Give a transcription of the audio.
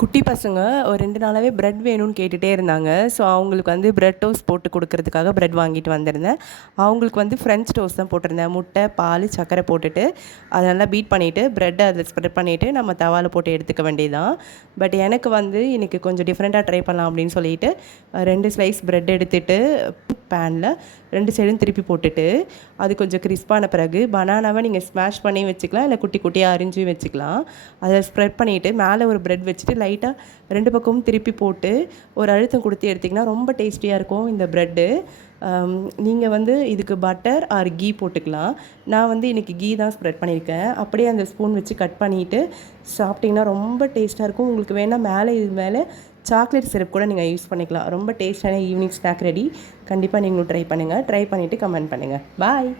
குட்டி பசங்க ஒரு ரெண்டு நாளாகவே ப்ரெட் வேணும்னு கேட்டுகிட்டே இருந்தாங்க. ஸோ அவங்களுக்கு வந்து ப்ரெட் டோஸ்ட் போட்டு கொடுக்கறதுக்காக ப்ரெட் வாங்கிட்டு வந்திருந்தேன். அவங்களுக்கு வந்து ஃப்ரெஞ்ச் டோஸ்ட் தான் போட்டிருந்தேன். முட்டை பால் சர்க்கரை போட்டுட்டு அதை நல்லா பீட் பண்ணிவிட்டு ப்ரெட்டை அதில் ஸ்ப்ரெட் பண்ணிவிட்டு நம்ம தவாவில் போட்டு எடுத்துக்க வேண்டியதுதான். பட் எனக்கு வந்து இன்றைக்கி கொஞ்சம் டிஃப்ரெண்ட்டாக ட்ரை பண்ணலாம் அப்படின்னு சொல்லிட்டு ரெண்டு ஸ்லைஸ் ப்ரெட் எடுத்துகிட்டு பேனில் ரெண்டு சைடும் திருப்பி போட்டுட்டு அது கொஞ்சம் கிறிஸ்பான பிறகு பனானாவை நீங்கள் ஸ்மாஷ் பண்ணி வச்சுக்கலாம் இல்லை குட்டி குட்டியாக அரிஞ்சு வச்சுக்கலாம். அதை ஸ்ப்ரெட் பண்ணிவிட்டு மேலே ஒரு ப்ரெட் வச்சுட்டு லைட்டாக ரெண்டு பக்கமும் திருப்பி போட்டு ஒரு அழுத்தம் கொடுத்து எடுத்திங்கன்னா ரொம்ப டேஸ்டியாக இருக்கும் இந்த ப்ரெட்டு நீங்கள் வந்து இதுக்கு பட்டர் ஆர் கீ போட்டுக்கலாம். நான் வந்து இன்றைக்கி கீ தான் ஸ்ப்ரெட் பண்ணியிருக்கேன். அப்படியே அந்த ஸ்பூன் வச்சு கட் பண்ணிவிட்டு சாப்பிட்டிங்கன்னா ரொம்ப டேஸ்ட்டாக இருக்கும். உங்களுக்கு வேணால் மேலே இது மேலே சாக்லேட் சிரப் கூட நீங்கள் யூஸ் பண்ணிக்கலாம். ரொம்ப டேஸ்டான ஈவினிங் ஸ்நாக் ரெடி. கண்டிப்பாக நீங்களும் ட்ரை பண்ணுங்கள் ட்ரை பண்ணிவிட்டு கமெண்ட் பண்ணுங்கள் பாய்.